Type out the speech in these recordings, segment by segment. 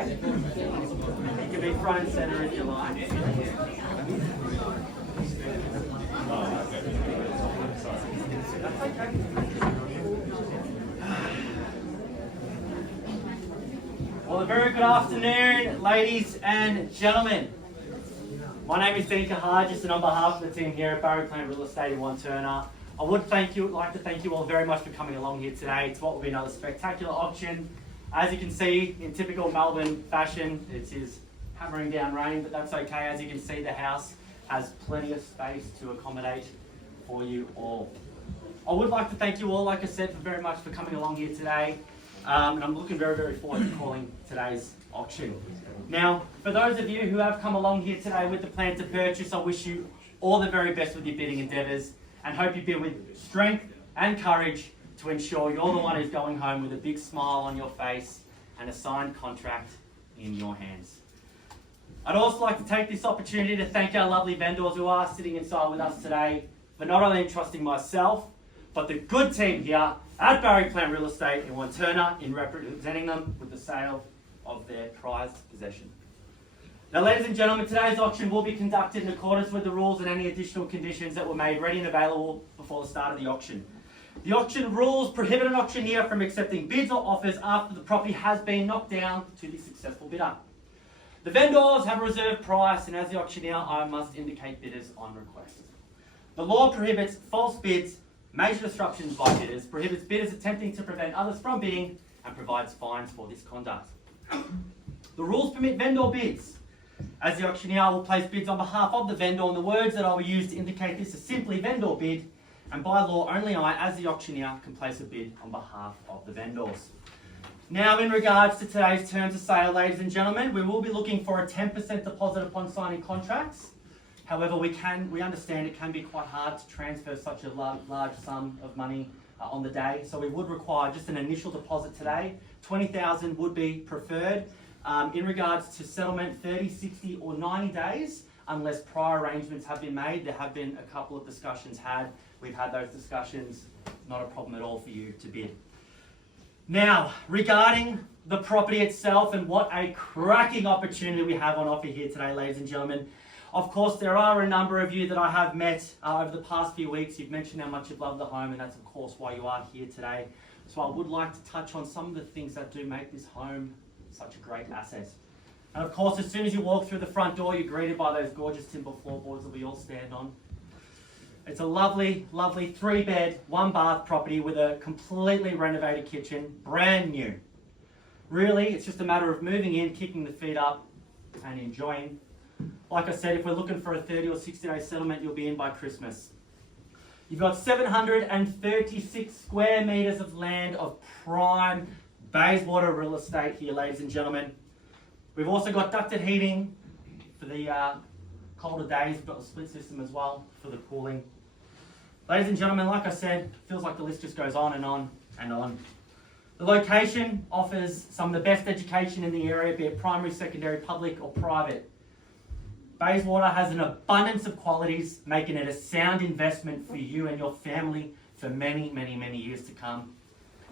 okay? You can be front and centre if you like. That's okay. Well, a very good afternoon, ladies and gentlemen. My name is Kehagias, and on behalf of the team here at Bayswater Real Estate in Wantirna, I would like to thank you all very much for coming along here today to what will be another spectacular auction. As you can see, in typical Melbourne fashion, it is hammering down rain, but that's okay. As you can see, the house has plenty of space to accommodate for you all. I would like to thank you all, like I said, very much for coming along here today. And I'm looking very, very forward to calling today's auction. Now, for those of you who have come along here today with the plan to purchase, I wish you all the very best with your bidding endeavours and hope you bid with strength and courage to ensure you're the one who's going home with a big smile on your face and a signed contract in your hands. I'd also like to take this opportunity to thank our lovely vendors who are sitting inside with us today for not only entrusting myself, but the good team here at Bayswater Real Estate in Wantirna in representing them with the sale of their prized possession. Now, ladies and gentlemen, today's auction will be conducted in accordance with the rules and any additional conditions that were made ready and available before the start of the auction. The auction rules prohibit an auctioneer from accepting bids or offers after the property has been knocked down to the successful bidder. The vendors have a reserve price, and as the auctioneer, I must indicate bidders on request. The law prohibits false bids, major disruptions by bidders, prohibits bidders attempting to prevent others from bidding, and provides fines for this conduct. The rules permit vendor bids, as the auctioneer will place bids on behalf of the vendor, and the words that I will use to indicate this are simply vendor bid, and by law only I, as the auctioneer, can place a bid on behalf of the vendors. Now, in regards to today's terms of sale, ladies and gentlemen, we will be looking for a 10% deposit upon signing contracts. However, we understand it can be quite hard to transfer such a large sum of money on the day, so we would require just an initial deposit today. 20,000 would be preferred. In regards to settlement, 30, 60 or 90 days, unless prior arrangements have been made. There have been a couple of discussions had. We've had those discussions, not a problem at all for you to bid. Now, regarding the property itself and what a cracking opportunity we have on offer here today, ladies and gentlemen. Of course, there are a number of you that I have met over the past few weeks. You've mentioned how much you've loved the home, and that's of course why you are here today. So I would like to touch on some of the things that do make this home such a great asset. And of course, as soon as you walk through the front door, you're greeted by those gorgeous timber floorboards that we all stand on. It's a lovely, lovely 3-bed, 1-bath property with a completely renovated kitchen, brand new. Really, it's just a matter of moving in, kicking the feet up, and enjoying. Like I said, if we're looking for a 30 or 60-day settlement, you'll be in by Christmas. You've got 736 square metres of land of prime Bayswater real estate here, ladies and gentlemen. We've also got ducted heating for the colder days. We've got the split system as well for the cooling. Ladies and gentlemen, like I said, feels like the list just goes on and on and on. The location offers some of the best education in the area, be it primary, secondary, public or private. Bayswater has an abundance of qualities, making it a sound investment for you and your family for many, many, many years to come.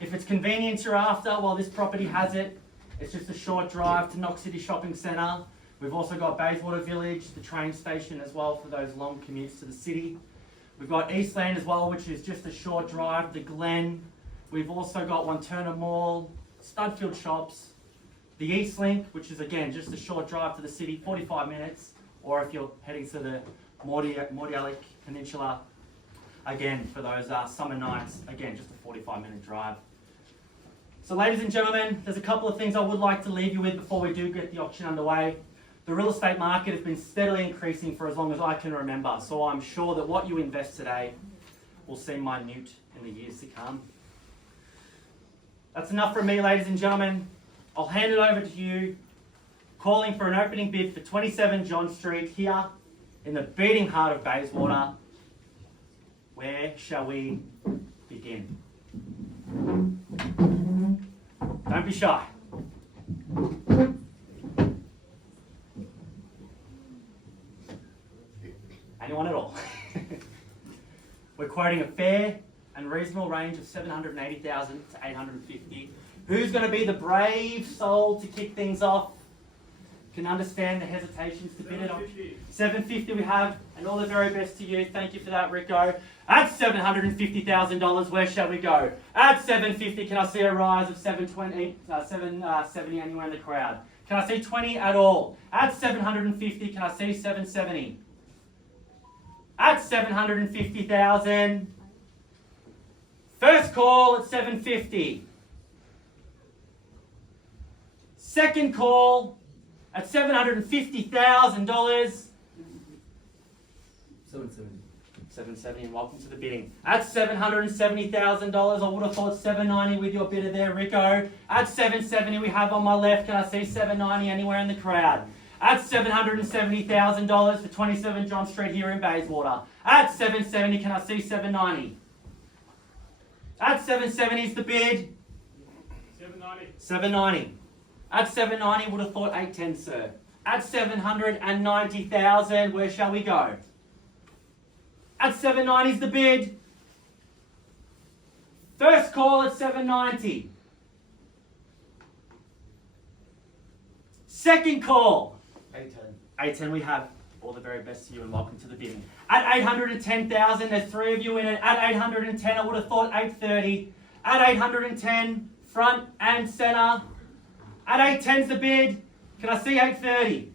If it's convenience you're after, well, this property has it. It's just a short drive to Knox City Shopping Centre. We've also got Bayswater Village, the train station as well for those long commutes to the city. We've got Eastland as well, which is just a short drive to Glen. We've also got Wantirna Mall, Studfield Shops, the East Link, which is again just a short drive to the city, 45 minutes. Or if you're heading to the Mordialloc Peninsula, again for those summer nights, again just a 45-minute drive. So ladies and gentlemen, there's a couple of things I would like to leave you with before we do get the auction underway. The real estate market has been steadily increasing for as long as I can remember, so I'm sure that what you invest today will seem minute in the years to come. That's enough from me, ladies and gentlemen. I'll hand it over to you, calling for an opening bid for 27 John Street here in the beating heart of Bayswater. Where shall we begin? Don't be shy. Anyone at all? We're quoting a fair and reasonable range of 780,000 to 850. Who's going to be the brave soul to kick things off? Can understand the hesitations to bid it on. 750 we have, and all the very best to you. Thank you for that, Rico. At $750,000, where shall we go? At 750, can I see a rise of 770 anywhere in the crowd? Can I see 20 at all? At 750, can I see 770? At 750,000. First call at 750. Second call at $750,000. 770, and welcome to the bidding. At $770,000, I would have thought 790 with your bidder there, Rico. At 770 we have on my left. Can I see 790 anywhere in the crowd? At $770,000 for 27 John Street here in Bayswater. At 770, can I see 790? At 770 is the bid. 790. 790. At 790, would have thought 810, sir. At 790,000, where shall we go? At 790 is the bid. First call at 790. Second call. 810. 810 we have. All the very best to you and welcome to the bidding. At 810,000, there's three of you in it. At 810, I would have thought 830. At 810, front and centre. At 810's the bid. Can I see 830?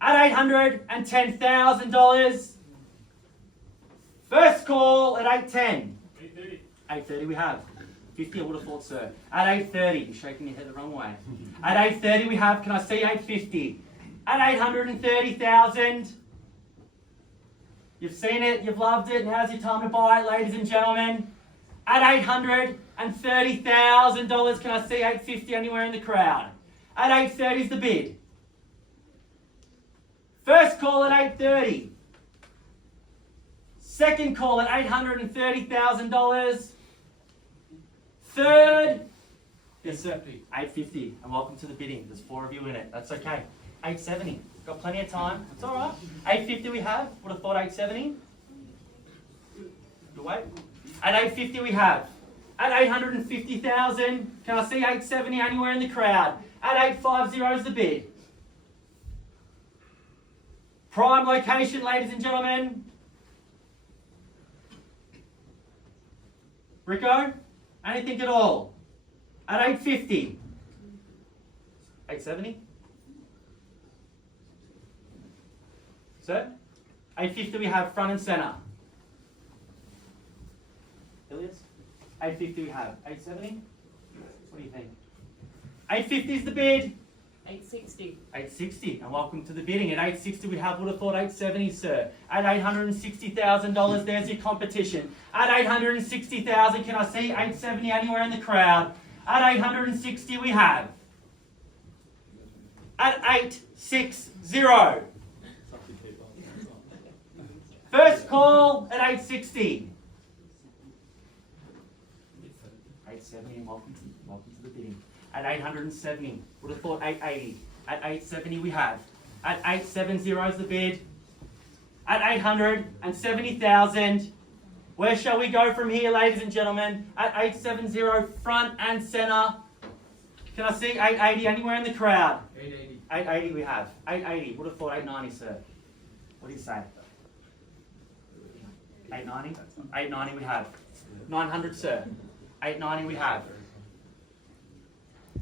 At $810,000. First call at 810. 830. 830 we have. 50 I would have thought, sir. At 830, you're shaking your head the wrong way. At 830 we have, can I see 850? At 830,000. You've seen it, you've loved it, now's your time to buy it, ladies and gentlemen. At $830,000, can I see 850 anywhere in the crowd? At 830 is the bid. First call at 830. Second call at $830,000. Third, yes sir, 850, and welcome to the bidding. There's four of you in it. That's okay. 870. Got plenty of time. It's all right. 850 we have. Would have thought 870. Good wait. At 850 we have. At 850,000, can I see 870 anywhere in the crowd? At 850 is the bid. Prime location, ladies and gentlemen. Rico, anything at all? At 850. 870? Sir? 850 we have front and centre. Ilias? 850 we have. 870? What do you think? 850 is the bid. 860. 860, and welcome to the bidding. At 860 we have, would have thought 870, sir. At $860,000, there's your competition. At 860,000, can I see 870 anywhere in the crowd? At 860 we have. At 860. First call at 860. 870, and welcome to the bidding. At 870, would have thought 880. At 870 we have. At 870 is the bid. At 870,000, where shall we go from here, ladies and gentlemen? At 870, front and centre. Can I see 880 anywhere in the crowd? 880. 880 we have. 880, would have thought 890, sir. What do you say? 890? 890 we have. 900, sir. 890 we have.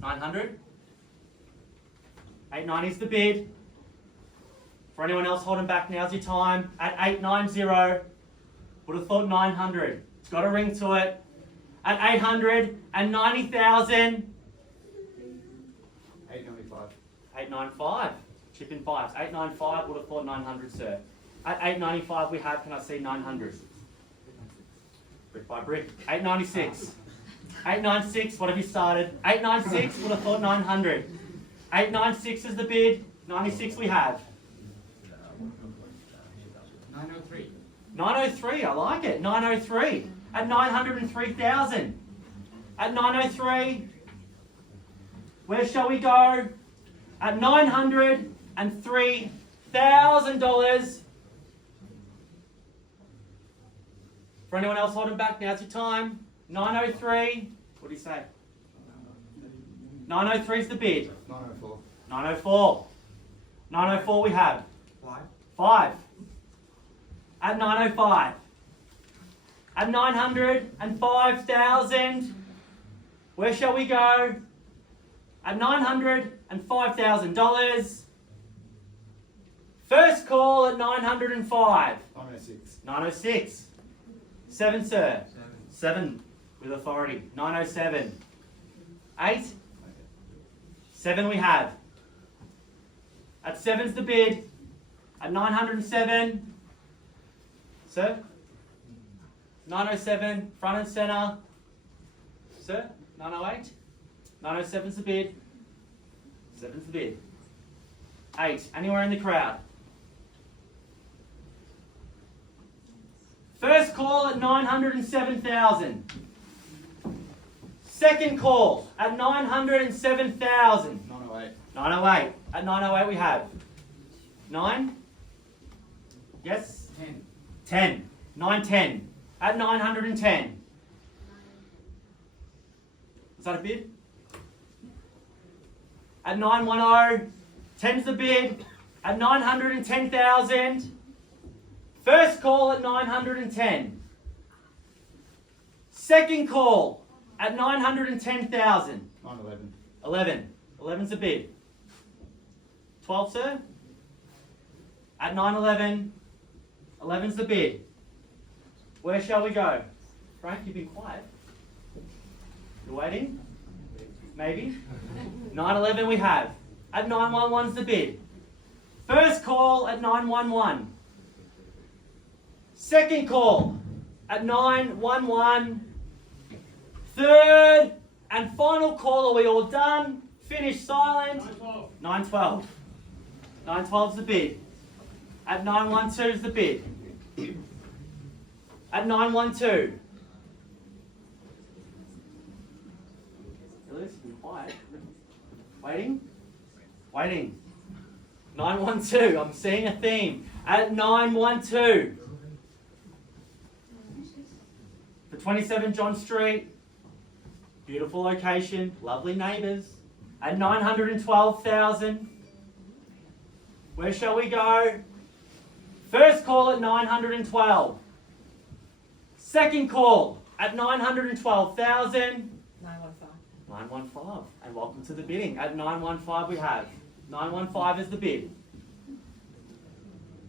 900? 890 is the bid. For anyone else holding back, now's your time. At 890, would have thought 900. It's got a ring to it. At 890,000. 895. 895. Chip in fives. 895, would have thought 900, sir. At 895 we have, can I see 900? Brick by brick. 896. 896, what have you started? 896, would have thought 900. 896 is the bid. 96 we have. 903. 903, I like it. 903. At 903,000. At 903, where shall we go? At $903,000. For anyone else holding back, now's your time. 903. What do you say? 903 is the bid. 904. 904. 904 we have. 5. At 905. At 905,000. Where shall we go? At $905,000. First call at 905. 906. 906. 7, sir. 7 with authority. 907. 8. 7 we have. At 7's the bid. At 907. Sir? 907, front and centre. Sir? 908. 907's the bid. 7's the bid. 8. Anywhere in the crowd? First call at 907,000. Second call at 907,000. 908. 908. At 908 we have 9. Yes? 10. 10. 910. At 910. Is that a bid? At 910. 10's the bid. At 910,000. First call at 910. Second call at 910,000. 911. 11. 11's the bid. 12, sir? At 911. 11's the bid. Where shall we go? Frank, you've been quiet. You're waiting? Maybe? 911 we have. At 911's the bid. First call at 911. Second call at 911. Third and final call. Are we all done? Finished, silent? 912. 912. 912's the bid. At 912's the bid. At 912. Ellis, be quiet. Waiting? Waiting. 912. I'm seeing a theme. At 912. For 27 John Street. Beautiful location. Lovely neighbours. At 912,000. Where shall we go? First call at 912. Second call at 912,000. 915. 915. And welcome to the bidding. At 915 we have. 915 is the bid.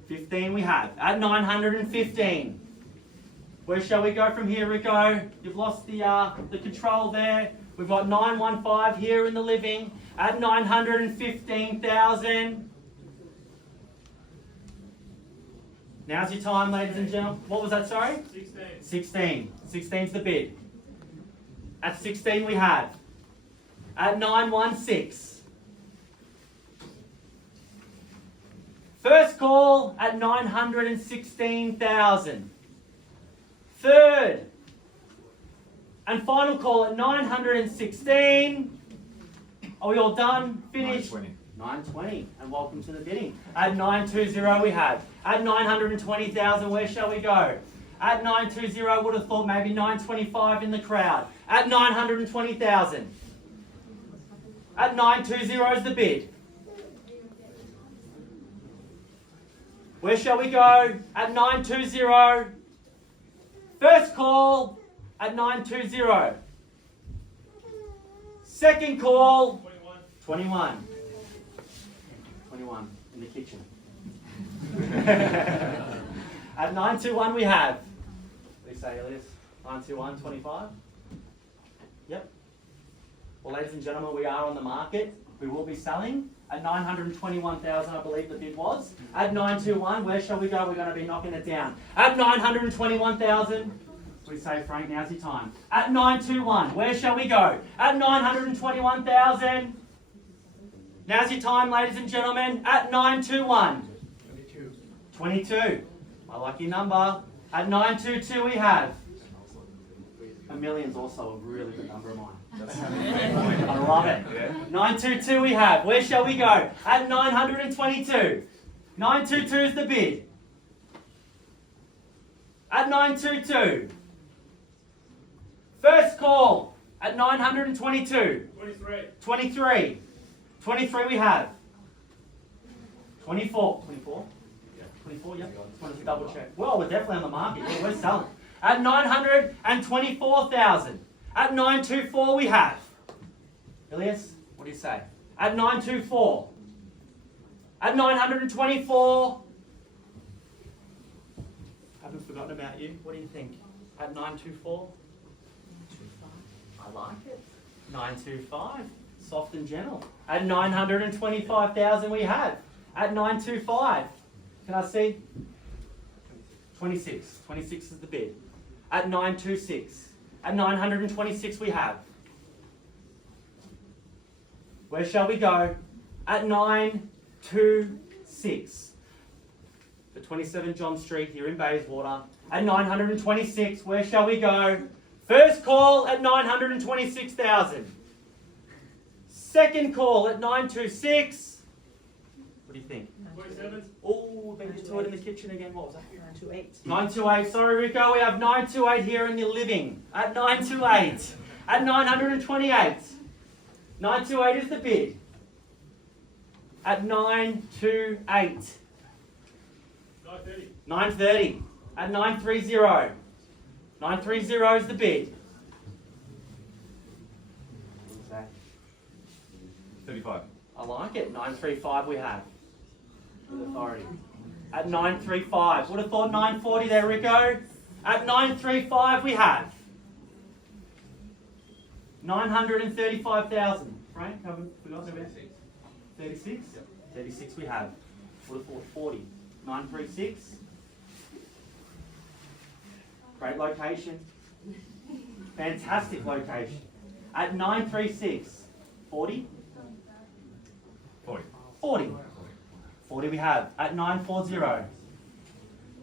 15 we have. At 915. Where shall we go from here, Rico? You've lost the control there. We've got 915 here in the living. At 915,000. Now's your time, ladies and gentlemen. What was that, sorry? 16. 16. 16's the bid. At 16 we have. At 916. First call at 916,000. Third and final call at 916. Are we all done? Finished? 920. 920. And welcome to the bidding. At 920 we have. At 920,000, where shall we go? At 920, I would have thought maybe 925 in the crowd. At 920,000. At 920 is the bid. Where shall we go? At 920. First call at 920. Second call 21. 21 in the kitchen. At 921 we have. What do you say, Elias? 921, 25? Yep. Well, ladies and gentlemen, we are on the market. We will be selling at 921,000, I believe the bid was. At 921, where shall we go? We're going to be knocking it down. At 921,000. We say, Frank, now's your time. At 921, where shall we go? At 921,000. Now's your time, ladies and gentlemen. At 921. 22. My lucky number. At 922 we have. A million's also a really good number of mine. I love it. 922 we have. Where shall we go? At 922. 922 is the bid. At 922. First call at 922. 23. 23. 23 we have. 24. 24? 24, yeah. Just wanted to double check. Well, we're definitely on the market. Yeah, we're selling. At 924,000. At 924 we have. Ilias, what do you say? At 924. At 924. Haven't forgotten about you. What do you think? At 924? I like it. 925. Soft and gentle. At 925,000 we have. At 925. Can I see? 26. 26 is the bid. At 926. At 926 we have. Where shall we go? At 926. For 27 John Street here in Bayswater. At 926, where shall we go? First call at 926,000. Second call at 926. What do you think? 27. Oh, been to it in the kitchen again. What was that? 928. 928. Sorry, Rico. We have 928 here in the living. At 928. At 928. 928 is the bid. At 928. 930. 930. At 930. 930 is the bid. 35. I like it. 935 we have. With authority. At 935. Would have thought 940 there, Rico. At 935 we have. 935,000. Frank, haven't forgotten about 36? 36 we have. Would have thought 40. 936. Great location. Fantastic location. At 936. 40? 40. 40. 40 we have. At 940.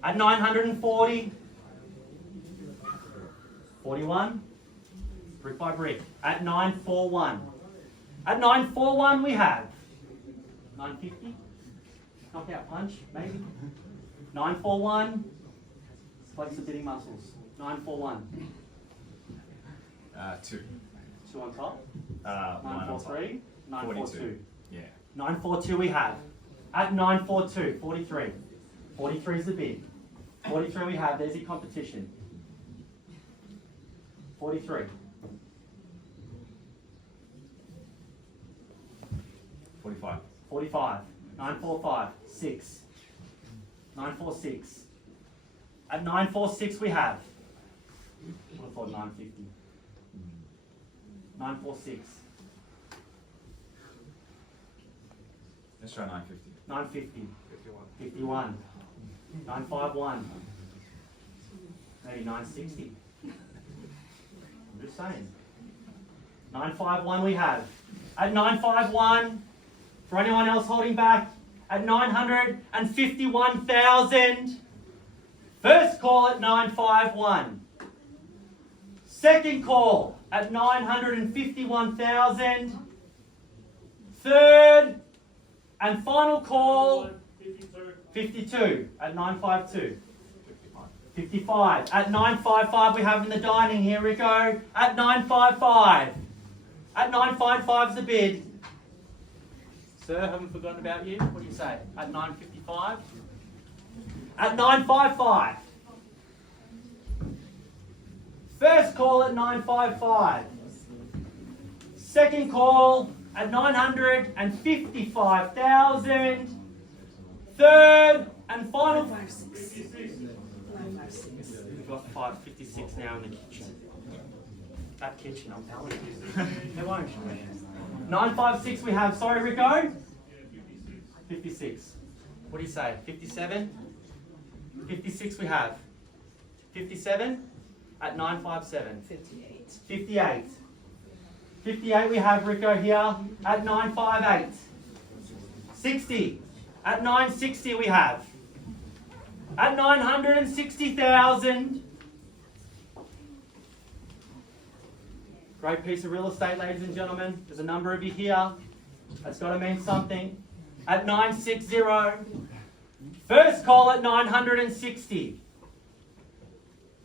At 940. 41. Brick by brick. At 941. At 941 we have. 950. Knockout punch, maybe. 941. Flex the bidding muscles. 941. 2. 2 on top. 943. 943. 942. Yeah. 942 we have. At 942. 43. 43 is the bid. 43 we have. There's your competition. 43. 45. 45. 945. 6. 946. At 946 we have. I would have thought 950. 946. Let's try 950. 950. 51. 951. Maybe 960. I'm just saying. 951 we have. At 951, for anyone else holding back, at 951,000. First call at 951. Second call at 951,000. Third and final call 52 at 952. 55. At 955 we have in the dining here, Rico. At 955. At 955 is the bid. Sir, haven't forgotten about you. What do you say? At 955? At 955. First call at 955. Second call at 955,000. Third and final. 956. 956. We've got 556 now in the kitchen. That kitchen, I'm telling you. They won't. 956 we have. Sorry, Rico? 56. What do you say? 57? 56 we have. 57 at 957. 58. 58. 58 we have, Rico, here at 958. 60. At 960 we have. At 960,000. Great piece of real estate, ladies and gentlemen. There's a number of you here. That's got to mean something. At 960. First call at 960.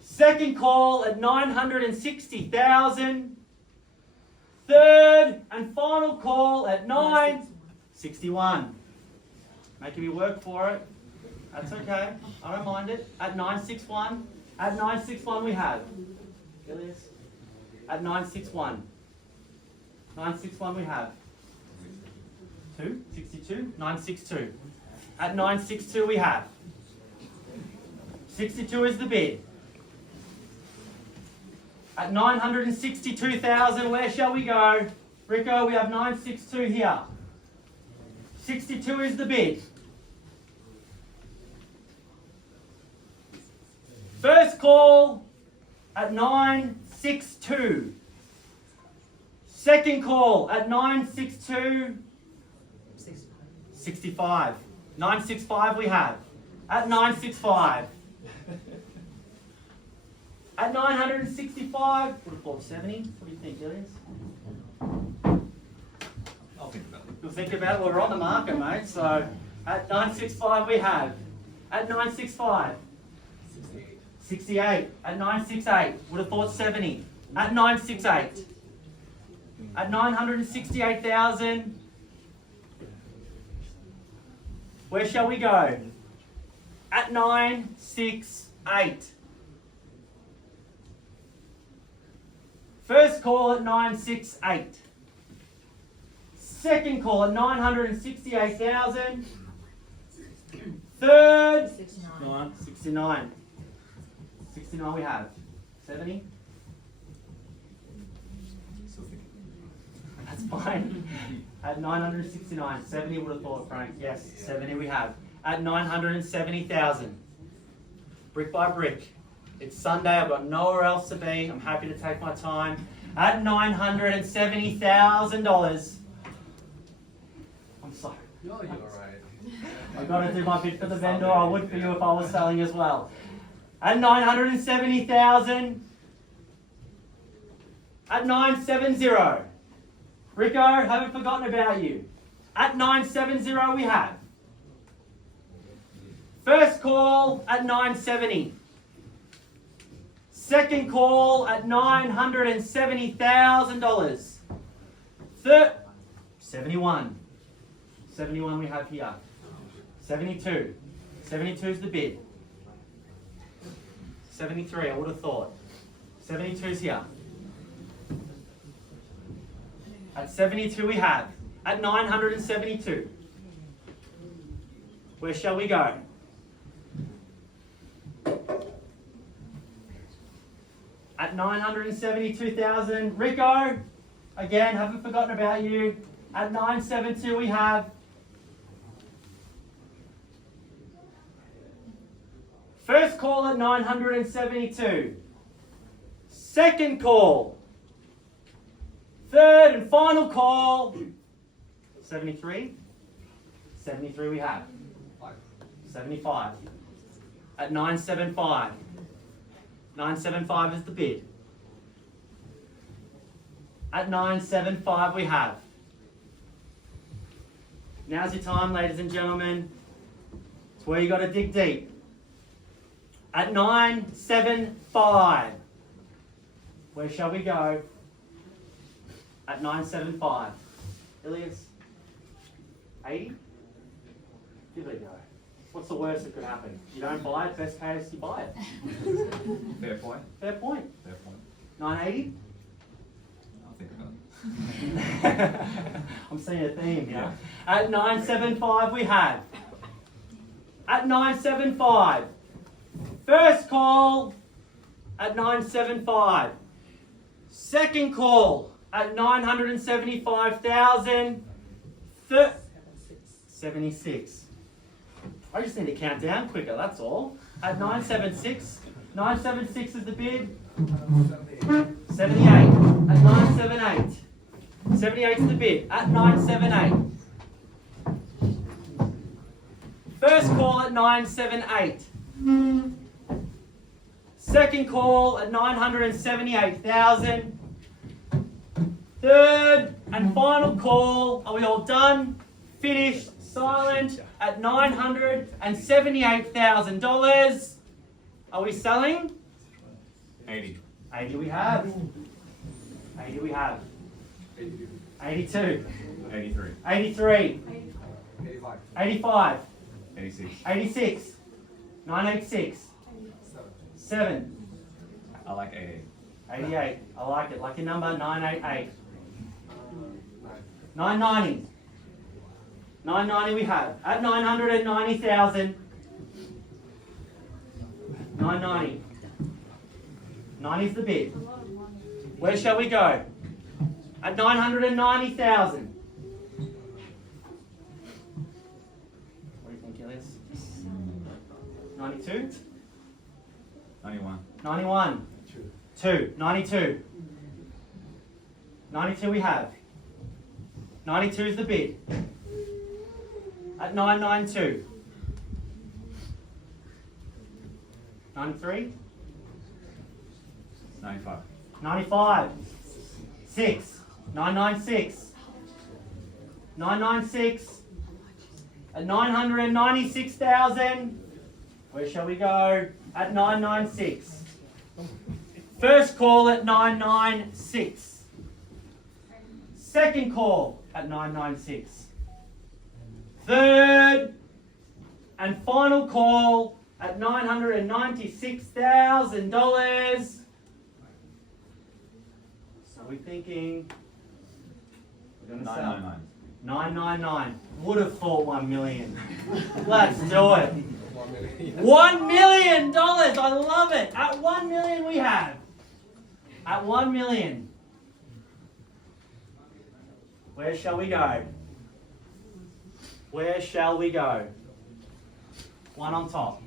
Second call at 960,000. Third and final call at 961. Making me work for it. That's okay. I don't mind it. At 961. At 961 we have. Kehagias. At 961. 961 we have. 62. 962. At 962 we have. 62 is the bid. At 962,000, where shall we go? Rico, we have 962 here. 62 is the bid. First call at 962. Second call at 962. 65. 965 we have. At 965. At 965, would have thought 70. What do you think, Kehagias? I'll think about it. You'll think about it. Well, we're on the market, mate. So at 965 we have. At 965. 68. At 968, would have thought 70. At 968. At 968,000. Where shall we go? At 968. First call at 968. Second call at 968,000. Third, 69. 69 we have. 70. Still thinking. That's fine. At 969. 70 would have thought, Frank. Yes, 70 we have. At 970,000. Brick by brick. It's Sunday, I've got nowhere else to be. I'm happy to take my time. At $970,000. I'm sorry. You're alright. I've got to do my bit for the vendor. I would for you if I was selling as well. At 970,000. At 970. Rico, haven't forgotten about you. At 970 we have. First call at 970. Second call at $970,000. Third, 71. 71 we have here. 72. 72 is the bid. 73, I would have thought. 72 is here. At 72 we have. At 972. Where shall we go? At 972,000. Rico, again, haven't forgotten about you. At 972 we have. First call at 972. Second call. Third and final call. 73. 73 we have. 75. At 975. 975 is the bid. At 975 we have. Now's your time, ladies and gentlemen. It's where you got to dig deep. At 975. Where shall we go? At 975. Kehagias? 80? Give it a go. What's the worst that could happen? You don't buy it, best case you buy it. Fair point. Fair point. Fair point. 980? I'll think about it. I'm seeing a theme here. At 975 we have. At 975. First call at 975. Second call at 975,000. 76. I just need to count down quicker, that's all. At 976. 976 is the bid. 78. At 978. 78 is the bid. At 978. First call at 978. Second call at 978,000. Third and final call. Are we all done? Finished? Silent? At $978,000. Are we selling? 80. 80 we have. 80 we have. 82. 83. 83. 85. 85. 86. 86. 986. 7. I like 88. 88. I like it. Lucky number 988. 990. 990 we have. At 990,000. 990. 90 is the bid. Where shall we go? At 990,000. What do you think, Elias? 92? 91. 91. 2. 92. 92 we have. 92 is the bid. At 992. 93. 95. 95. 6. 996. 996. At 996,000. Where shall we go? At 996. First call at 996. Second call at 996. Third and final call at $996,000. Are we thinking we're going to sell? 999. 999. Would have thought 1 million. Let's do it. $1 million. I love it. At 1 million we have. At 1 million. Where shall we go? Where shall we go? One on top.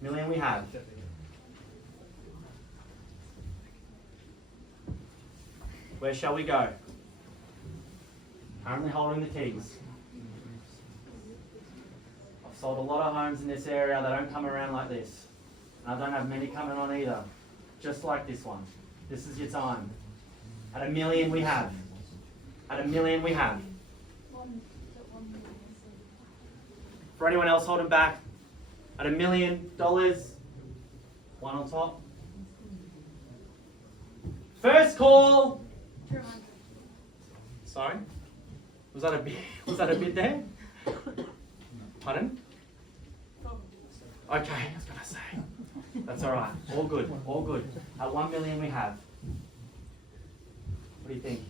Million we have. Where shall we go? Currently holding the keys. I've sold a lot of homes in this area that don't come around like this. And I don't have many coming on either. Just like this one. This is your time. At 1 million we have. At 1 million we have. For anyone else holding back, at $1 million, one on top. First call. 200. Sorry? Was that a bid? Was that a bid there? Pardon? Okay, I was gonna say. That's all right. All good. All good. At 1 million we have. What do you think?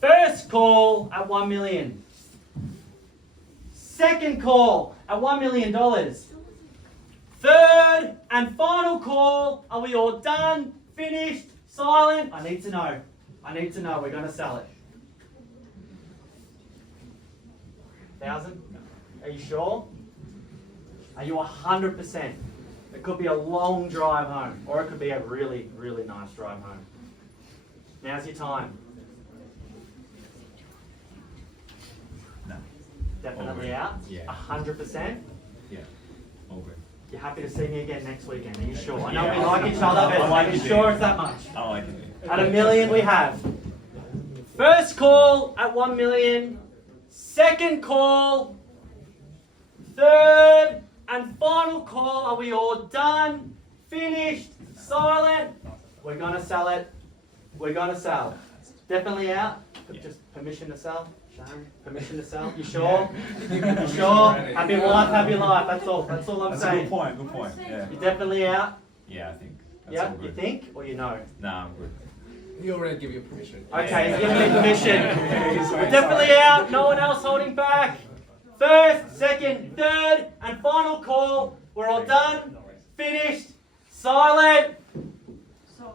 First call at 1 million. Second call at $1 million. Third and final call. Are we all done? Finished? Silent? I need to know. I need to know. We're going to sell it. 1,000? Are you sure? Are you 100%? It could be a long drive home, or it could be a really, really nice drive home. Now's your time. No. Definitely Over. out? Yeah. 100%? Yeah. Over. You're happy to see me again next weekend, are you sure? I know Yeah. we like each other, but are you sure it's that much? I like it. At 1 million we have. First call at 1 million. Second call. Third and final call. Are we all done? Finished? Silent? We're going to sell it. We're going to sell. Definitely out? Just permission to sell? Sharon, permission to sell? You sure? You sure? Happy life, happy life. That's all. That's all I'm That's a saying. good point. Good point. Yeah. You're definitely out? Yeah, I think. That's Yeah? all You good. think? Or you know? Nah, I'm good. He already gave you permission. Okay, give me permission. We're definitely out. No one else holding back. First, second, third, and final call. We're all done. Finished. Silent. Sold.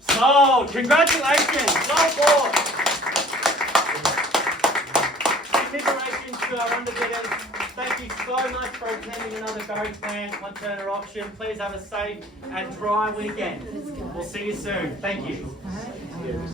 Sold. Congratulations. Well bought. Congratulations to our underbidders. Thank you so much for attending another Barry Plant Wantirna auction. Please have a safe and dry weekend. We'll see you soon. Thank you.